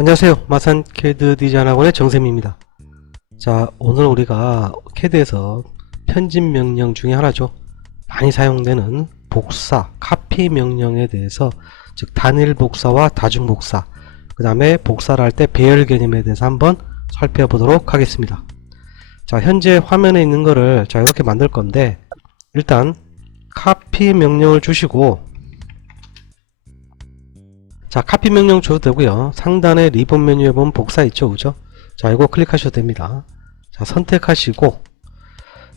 안녕하세요. 마산 캐드 디자인 학원의 정쌤입니다. 자, 오늘 우리가 캐드에서 편집 명령 중에 하나죠. 많이 사용되는 복사, 카피 명령에 대해서 즉 단일 복사와 다중 복사, 그 다음에 복사를 할 때 배열 개념에 대해서 한번 살펴보도록 하겠습니다. 자, 현재 화면에 있는 거를 자, 이렇게 만들 건데 일단 카피 명령을 주시고 자, 카피 명령 줘도 되고요. 상단에 리본 메뉴에 보면 복사 있죠, 그죠? 자, 이거 클릭하셔도 됩니다. 자, 선택하시고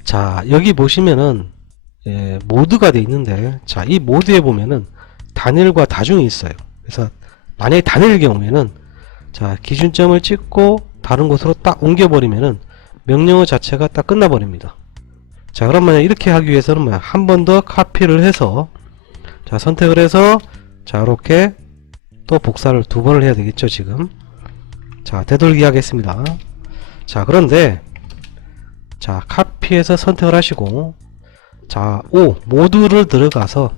자, 여기 보시면은 예, 모드가 돼 있는데 자, 이 모드에 보면은 단일과 다중이 있어요. 그래서 만약에 단일일 경우에는 자, 기준점을 찍고 다른 곳으로 딱 옮겨 버리면은 명령어 자체가 딱 끝나 버립니다. 자, 그러면 이렇게 하기 위해서는? 한 번 더 카피를 해서 자, 선택을 해서 자, 이렇게 또 복사를 두 번을 해야 되겠죠 지금? 자 되돌기 하겠습니다. 자 그런데 자 카피해서 선택을 하시고 자 O 모두를 들어가서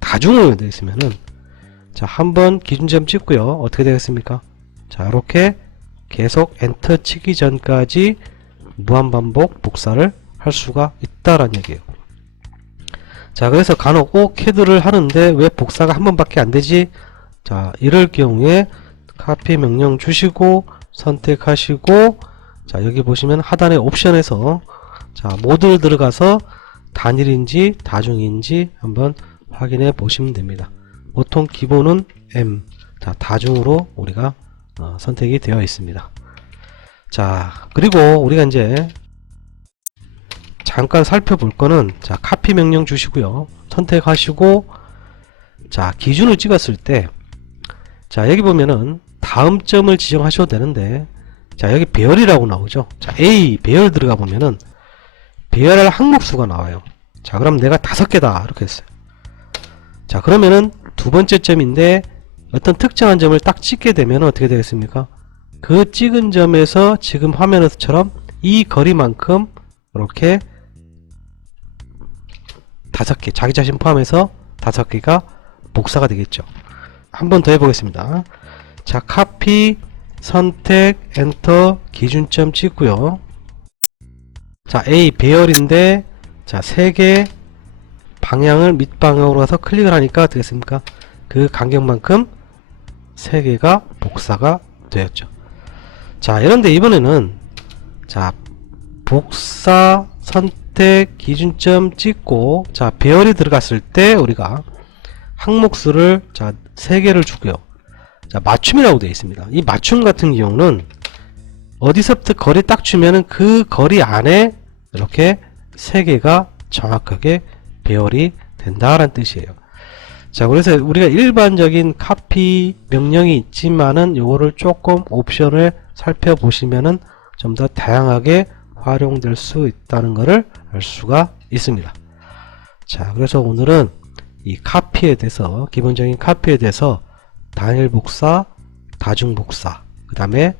다중으로 되어 있으면은 자 한번 기준점 찍고요. 어떻게 되겠습니까? 자 이렇게 계속 엔터 치기 전까지 무한반복 복사를 할 수가 있다라는 얘기예요. 자 그래서 간혹 오 캐드를 하는데 왜 복사가 한 번밖에 안 되지 자 이럴 경우에 카피 명령 주시고 선택하시고 자 여기 보시면 하단의 옵션에서 자 모드를 들어가서 단일인지 다중인지 한번 확인해 보시면 됩니다. 보통 기본은 M. 자 다중으로 우리가 어, 선택이 되어 있습니다. 자 그리고 우리가 이제 잠깐 살펴볼 거는 자 카피 명령 주시고요. 선택하시고 자 기준을 찍었을 때 자 여기 보면은 다음 점을 지정하셔도 되는데 자 여기 배열이라고 나오죠? 자 A 배열 들어가 보면은 배열할 항목수가 나와요. 자 그럼 내가 다섯 개다. 이렇게 했어요. 자 그러면은 두 번째 점인데 어떤 특정한 점을 딱 찍게 되면 어떻게 되겠습니까? 그 찍은 점에서 지금 화면에서처럼 이 거리만큼 이렇게 다섯 개 자기 자신 포함해서 다섯 개가 복사가 되겠죠 한 번 더 해보겠습니다. 자, 카피, 선택, 엔터, 기준점 찍고요. 자, A 배열인데 자, 3개 방향을 밑방향으로 가서 클릭을 하니까 되겠습니까? 그 간격만큼 3개가 복사가 되었죠. 자, 이런데 이번에는 자, 복사, 선택, 기준점 찍고 자, 배열이 들어갔을 때 우리가 항목수를 자 3개를 주고요. 자 맞춤이라고 되어 있습니다. 이 맞춤 같은 경우는 어디서부터 거리 딱 주면은 그 거리 안에 이렇게 3개가 정확하게 배열이 된다라는 뜻이에요. 자 그래서 우리가 일반적인 카피 명령이 있지만은 요거를 조금 옵션을 살펴보시면은 좀 더 다양하게 활용될 수 있다는 것을 알 수가 있습니다. 자 그래서 오늘은 이 카피에 대해서 기본적인 카피에 대해서 단일 복사, 다중 복사, 그 다음에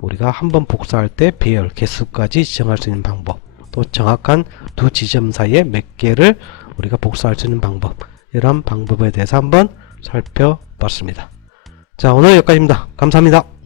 우리가 한 번 복사할 때 배열, 개수까지 지정할 수 있는 방법, 또 정확한 두 지점 사이에 몇 개를 우리가 복사할 수 있는 방법, 이런 방법에 대해서 한번 살펴봤습니다. 자, 오늘 여기까지입니다. 감사합니다.